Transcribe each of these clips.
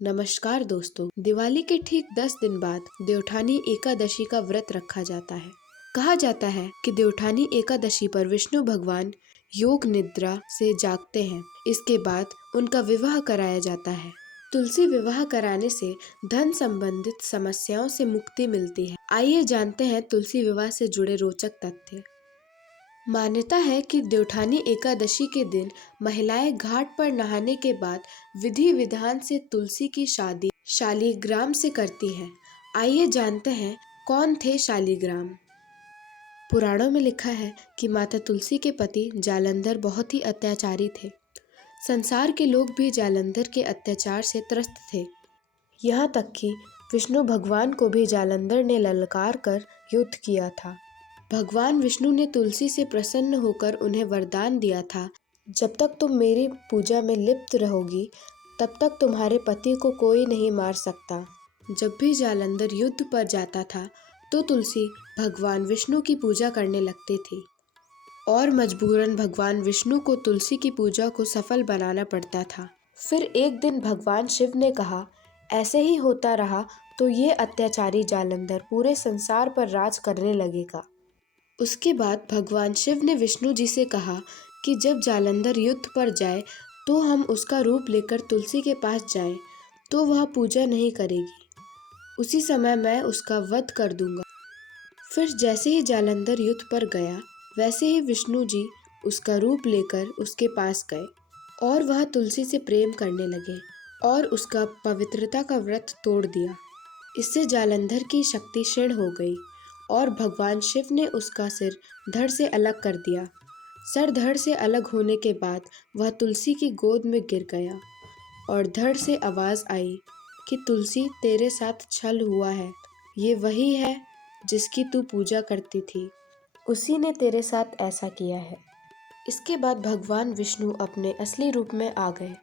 नमस्कार दोस्तों। दिवाली के ठीक 10 दिन बाद देवउठानी एकादशी का व्रत रखा जाता है। कहा जाता है कि देवउठानी एकादशी पर विष्णु भगवान योग निद्रा से जागते हैं। इसके बाद उनका विवाह कराया जाता है। तुलसी विवाह कराने से धन संबंधित समस्याओं से मुक्ति मिलती है। आइए जानते हैं तुलसी विवाह से जुड़े रोचक तथ्य। मान्यता है कि देवउठानी एकादशी के दिन महिलाएं घाट पर नहाने के बाद विधि विधान से तुलसी की शादी शालिग्राम से करती हैं। आइए जानते हैं कौन थे शालिग्राम। पुराणों में लिखा है कि माता तुलसी के पति जालंधर बहुत ही अत्याचारी थे। संसार के लोग भी जालंधर के अत्याचार से त्रस्त थे। यहाँ तक कि विष्णु भगवान को भी जालंधर ने ललकार कर युद्ध किया था। भगवान विष्णु ने तुलसी से प्रसन्न होकर उन्हें वरदान दिया था, जब तक तुम मेरी पूजा में लिप्त रहोगी तब तक तुम्हारे पति को कोई नहीं मार सकता। जब भी जालंधर युद्ध पर जाता था तो तुलसी भगवान विष्णु की पूजा करने लगती थी और मजबूरन भगवान विष्णु को तुलसी की पूजा को सफल बनाना पड़ता था। फिर एक दिन भगवान शिव ने कहा, ऐसे ही होता रहा तो ये अत्याचारी जालंधर पूरे संसार पर राज करने लगेगा। उसके बाद भगवान शिव ने विष्णु जी से कहा कि जब जालंधर युद्ध पर जाए तो हम उसका रूप लेकर तुलसी के पास जाएं, तो वह पूजा नहीं करेगी। उसी समय मैं उसका वध कर दूंगा। फिर जैसे ही जालंधर युद्ध पर गया, वैसे ही विष्णु जी उसका रूप लेकर उसके पास गए और वह तुलसी से प्रेम करने लगे और उसका पवित्रता का व्रत तोड़ दिया। इससे जालंधर की शक्ति क्षीण हो गई और भगवान शिव ने उसका सिर धड़ से अलग कर दिया। सर धड़ से अलग होने के बाद वह तुलसी की गोद में गिर गया और धड़ से आवाज़ आई कि तुलसी, तेरे साथ छल हुआ है। ये वही है जिसकी तू पूजा करती थी, उसी ने तेरे साथ ऐसा किया है। इसके बाद भगवान विष्णु अपने असली रूप में आ गए,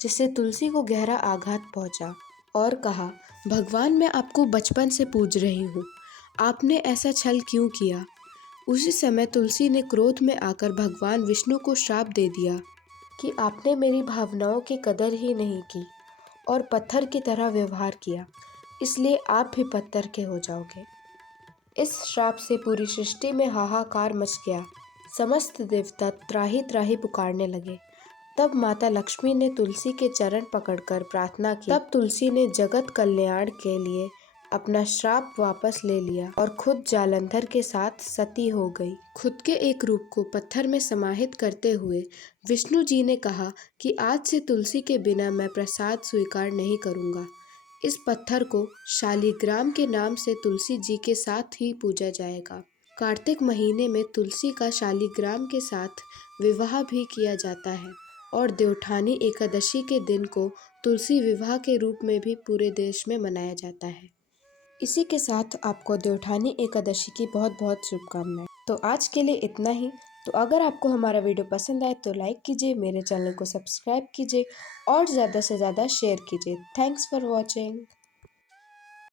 जिससे तुलसी को गहरा आघात पहुंचा और कहा, भगवान, मैं आपको बचपन से पूज रही हूँ, आपने ऐसा छल क्यों किया। उसी समय तुलसी ने क्रोध में आकर भगवान विष्णु को श्राप दे दिया कि आपने मेरी भावनाओं की कदर ही नहीं की और पत्थर की तरह व्यवहार किया, इसलिए आप भी पत्थर के हो जाओगे। इस श्राप से पूरी सृष्टि में हाहाकार मच गया। समस्त देवता त्राही त्राही पुकारने लगे। तब माता लक्ष्मी ने तुलसी के चरण पकड़कर प्रार्थना की। तब तुलसी ने जगत कल्याण के लिए अपना श्राप वापस ले लिया और खुद जालंधर के साथ सती हो गई। खुद के एक रूप को पत्थर में समाहित करते हुए विष्णु जी ने कहा कि आज से तुलसी के बिना मैं प्रसाद स्वीकार नहीं करूंगा। इस पत्थर को शालिग्राम के नाम से तुलसी जी के साथ ही पूजा जाएगा। कार्तिक महीने में तुलसी का शालिग्राम के साथ विवाह भी किया जाता है और देवउठानी एकादशी के दिन को तुलसी विवाह के रूप में भी पूरे देश में मनाया जाता है। इसी के साथ आपको देवउठानी एकादशी की बहुत बहुत शुभकामनाएं। तो आज के लिए इतना ही। तो अगर आपको हमारा वीडियो पसंद आए तो लाइक कीजिए, मेरे चैनल को सब्सक्राइब कीजिए और ज़्यादा से ज़्यादा शेयर कीजिए। Thanks for watching.